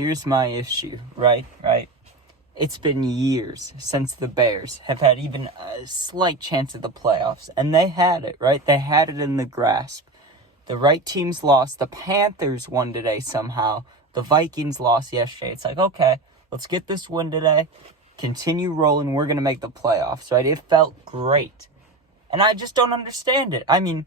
here's my issue, right? It's been years since the Bears have had even a slight chance at the playoffs. And they had it, right? They had it in the grasp. The right teams lost. The Panthers won today somehow. The Vikings lost yesterday. It's like, okay, let's get this win today. Continue rolling. We're going to make the playoffs, right? It felt great. And I just don't understand it. I mean,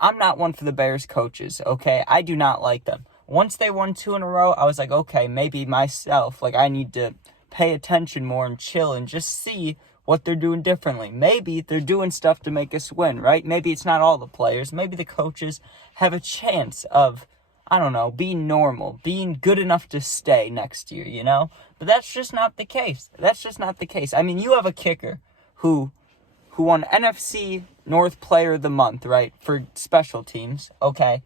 I'm not one for the Bears coaches, okay? I do not like them. Once they won 2 in a row, I was like, okay, maybe myself, I need to pay attention more and chill and just see what they're doing differently. Maybe they're doing stuff to make us win, right? Maybe it's not all the players. Maybe the coaches have a chance of, I don't know, being normal, being good enough to stay next year, you know? But that's just not the case. I mean, you have a kicker who won NFC North Player of the Month, right, for special teams, okay?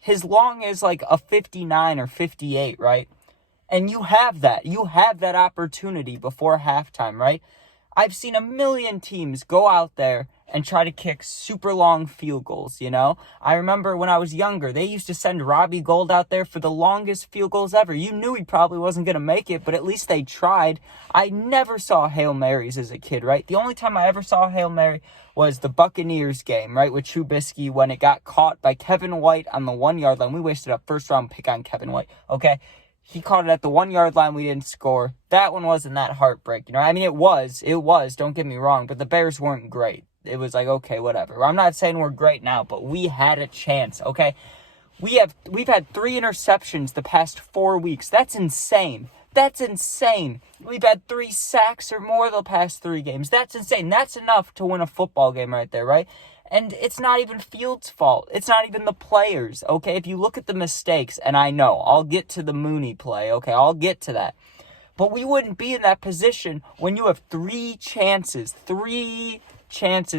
His long is like a 59 or 58, right? And you have that. You have that opportunity before halftime, right? I've seen a million teams go out there and try to kick super long field goals, you know? I remember when I was younger, they used to send Robbie Gould out there for the longest field goals ever. You knew he probably wasn't going to make it, but at least they tried. I never saw Hail Marys as a kid, right? The only time I ever saw a Hail Mary was the Buccaneers game, right, with Trubisky when it got caught by Kevin White on the 1-yard line. We wasted a first-round pick on Kevin White, okay? He caught it at the 1-yard line. We didn't score. That one wasn't that heartbreaking. I mean, it was. Don't get me wrong. But the Bears weren't great. It was like, okay, whatever. I'm not saying we're great now, but we had a chance, okay? We've had 3 interceptions the past 4 weeks. That's insane. We've had 3 sacks or more the past 3 games. That's insane. That's enough to win a football game right there, right? And it's not even Fields' fault. It's not even the players, okay? If you look at the mistakes, and I know, I'll get to the Mooney play, okay? I'll get to that. But we wouldn't be in that position when you have 3 chances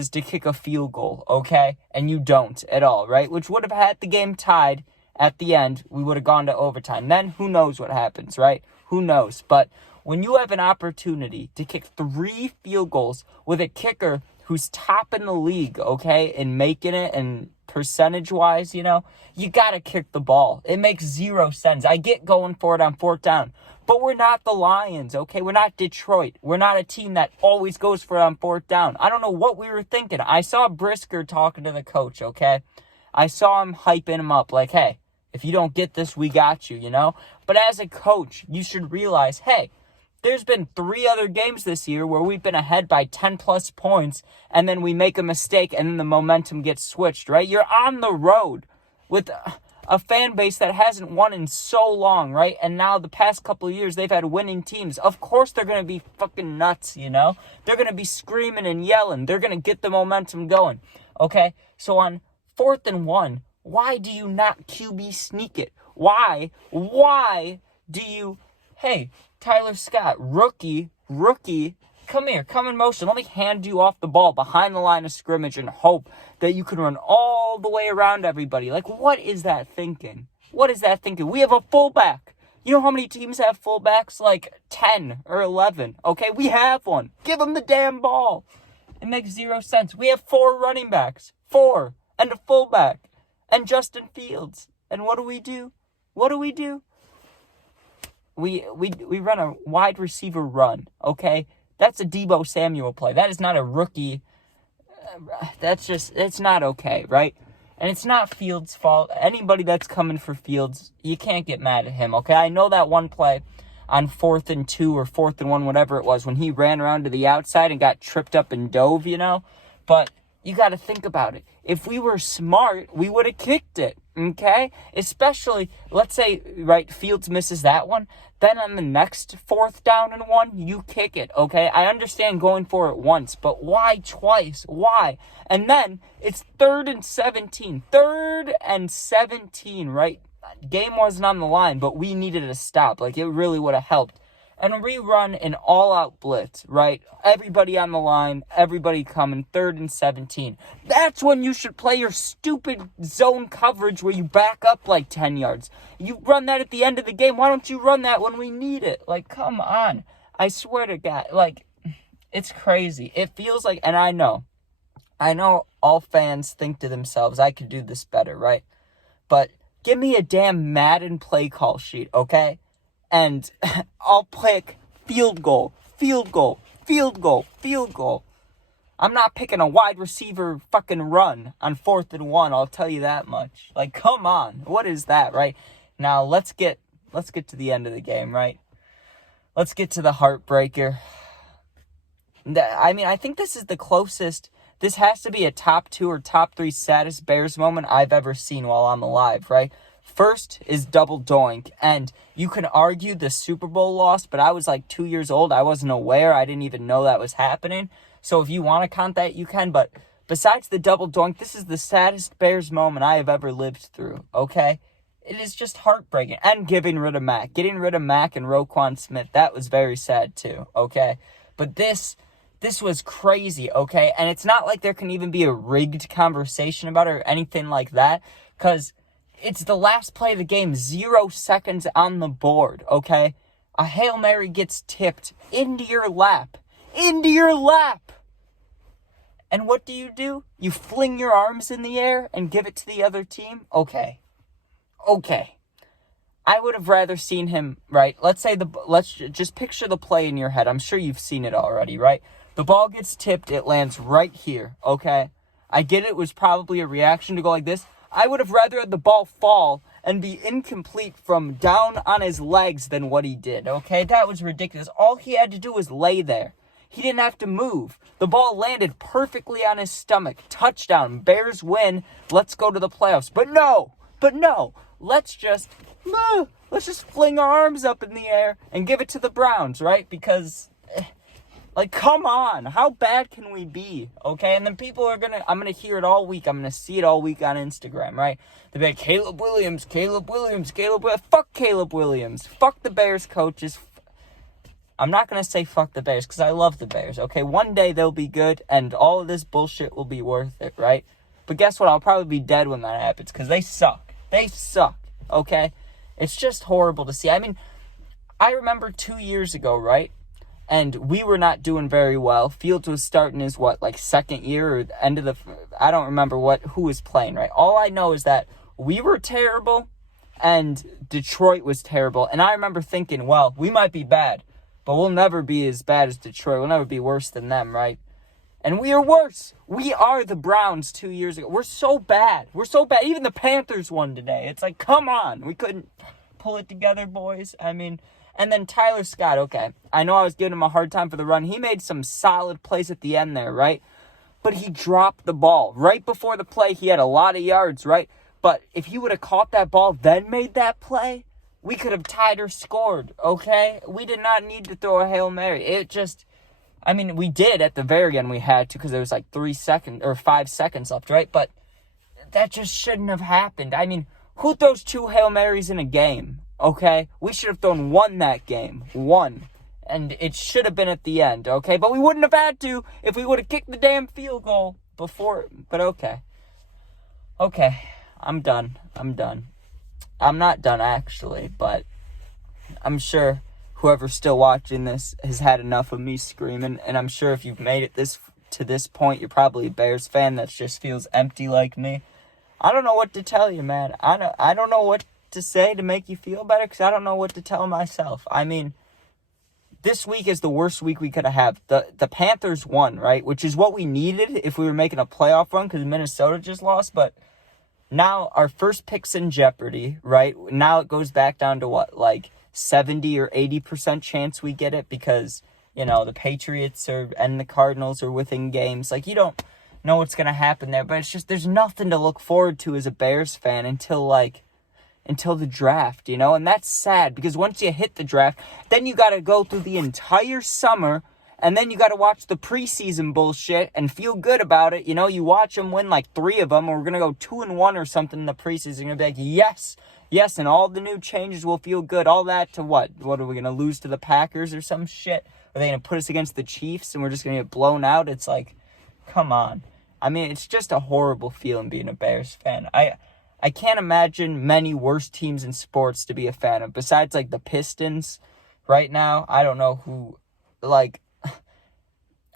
to kick a field goal, okay? And you don't at all, right? Which would have had the game tied at the end. We would have gone to overtime. Then who knows what happens, right? Who knows? But when you have an opportunity to kick 3 field goals with a kicker who's top in the league, okay, and making it, and percentage-wise, you know, you got to kick the ball. It makes 0 sense. I get going for it on 4th down, but we're not the Lions, okay? We're not Detroit. We're not a team that always goes for it on 4th down. I don't know what we were thinking. I saw Brisker talking to the coach, okay? I saw him hyping him up like, hey, if you don't get this, we got you, you know? But as a coach, you should realize, hey, there's been 3 other games this year where we've been ahead by 10-plus points, and then we make a mistake, and then the momentum gets switched, right? You're on the road with a fan base that hasn't won in so long, right? And now the past couple of years, they've had winning teams. Of course they're going to be fucking nuts, you know? They're going to be screaming and yelling. They're going to get the momentum going, okay? So on 4th and 1, why do you not QB sneak it? Why do you, hey, Tyler Scott, rookie, come here, come in motion. Let me hand you off the ball behind the line of scrimmage and hope that you can run all the way around everybody. Like, what is that thinking? We have a fullback. You know how many teams have fullbacks? Like 10 or 11. Okay, we have one. Give them the damn ball. It makes 0 sense. We have 4 running backs. 4. And a fullback. And Justin Fields. And what do we do? We run a wide receiver run, okay? That's a Deebo Samuel play. That is not a rookie. It's not okay, right? And it's not Fields' fault. Anybody that's coming for Fields, you can't get mad at him, okay? I know that one play on 4th and 2 or 4th and 1, whatever it was, when he ran around to the outside and got tripped up and dove, you know? But you got to think about it. If we were smart, we would have kicked it, okay? Especially, let's say, right, Fields misses that one. Then on the next 4th down and 1, you kick it, okay? I understand going for it once, but why twice? Why? And then it's 3rd and 17. 3rd and 17, right? Game wasn't on the line, but we needed a stop. Like, it really would have helped. And we run an all-out blitz, right? Everybody on the line, everybody coming, 3rd and 17. That's when you should play your stupid zone coverage where you back up like 10 yards. You run that at the end of the game. Why don't you run that when we need it? Like, come on. I swear to God, like, it's crazy. It feels like, and I know all fans think to themselves, I could do this better, right? But give me a damn Madden play call sheet, okay? and I'll pick field goal, field goal, field goal, field goal. I'm not picking a wide receiver fucking run on 4th and 1, I'll tell you that much. Like, come on. What is that, right? Now, let's get to the end of the game, right? Let's get to the heartbreaker. I mean, I think this is the closest. This has to be a top 2 or top 3 saddest Bears moment I've ever seen while I'm alive, right? First is double doink, and you can argue the Super Bowl loss, but I was like 2 years old. I wasn't aware. I didn't even know that was happening. So if you want to count that, you can. But besides the double doink, this is the saddest Bears moment I have ever lived through, okay? It is just heartbreaking. And getting rid of Mac and Roquan Smith, that was very sad too, okay? But this was crazy, okay? And it's not like there can even be a rigged conversation about it or anything like that, because it's the last play of the game, 0 seconds on the board, okay? A Hail Mary gets tipped into your lap. Into your lap! And what do? You fling your arms in the air and give it to the other team? Okay. I would have rather seen him, right? Let's just picture the play in your head. I'm sure you've seen it already, right? The ball gets tipped, it lands right here, okay? I get it was probably a reaction to go like this. I would have rather had the ball fall and be incomplete from down on his legs than what he did, okay? That was ridiculous. All he had to do was lay there. He didn't have to move. The ball landed perfectly on his stomach. Touchdown. Bears win. Let's go to the playoffs. But no. Let's just fling our arms up in the air and give it to the Browns, right? Because, like, come on. How bad can we be? Okay? And then people are I'm going to hear it all week. I'm going to see it all week on Instagram, right? They'll be like, Caleb Williams. Fuck Caleb Williams. Fuck the Bears coaches. I'm not going to say fuck the Bears because I love the Bears, okay? One day they'll be good and all of this bullshit will be worth it, right? But guess what? I'll probably be dead when that happens because they suck. They suck, okay? It's just horrible to see. I mean, I remember 2 years ago, right? And we were not doing very well. Fields was starting his, second year or end of the... I don't remember who was playing, right? All I know is that we were terrible and Detroit was terrible. And I remember thinking, well, we might be bad. But we'll never be as bad as Detroit. We'll never be worse than them, right? And we are worse. We are the Browns 2 years ago. We're so bad. Even the Panthers won today. It's like, come on. We couldn't pull it together, boys. I mean, and then Tyler Scott, okay. I know I was giving him a hard time for the run. He made some solid plays at the end there, right? But he dropped the ball. Right before the play, he had a lot of yards, right? But if he would have caught that ball, then made that play, we could have tied or scored, okay? We did not need to throw a Hail Mary. We did at the very end. We had to because there was 5 seconds left, right? But that just shouldn't have happened. I mean, who throws 2 Hail Marys in a game, okay? We should have thrown 1 that game. 1. And it should have been at the end, okay? But we wouldn't have had to if we would have kicked the damn field goal before. But okay. Okay, I'm done. I'm not done, actually, but I'm sure whoever's still watching this has had enough of me screaming, and I'm sure if you've made it to this point, you're probably a Bears fan that just feels empty like me. I don't know what to tell you, man. I don't know what to say to make you feel better, because I don't know what to tell myself. I mean, this week is the worst week we could have. The Panthers won, right, which is what we needed if we were making a playoff run, because Minnesota just lost, but... Now, our first pick's in jeopardy, right? Now it goes back down to 70 or 80% chance we get it because, the Patriots and the Cardinals are within games. You don't know what's going to happen there, but it's just there's nothing to look forward to as a Bears fan until the draft, and that's sad because once you hit the draft, then you got to go through the entire summer. And then you got to watch the preseason bullshit and feel good about it. You watch them win 3 of them, or we're going to go 2-1 or something in the preseason. You're going to be like, yes, and all the new changes will feel good. All that to what? What, are we going to lose to the Packers or some shit? Are they going to put us against the Chiefs and we're just going to get blown out? It's like, come on. I mean, it's just a horrible feeling being a Bears fan. I can't imagine many worse teams in sports to be a fan of. Besides, the Pistons right now, I don't know who,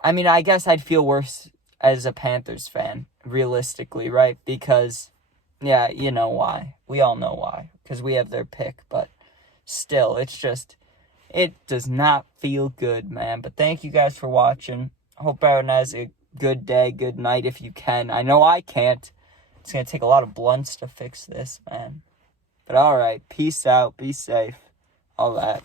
I guess I'd feel worse as a Panthers fan, realistically, right? Because, yeah, you know why. We all know why. Because we have their pick. But still, it's just, it does not feel good, man. But thank you guys for watching. Hope everyone has a good day, good night if you can. I know I can't. It's going to take a lot of blunts to fix this, man. But alright, peace out, be safe, all that.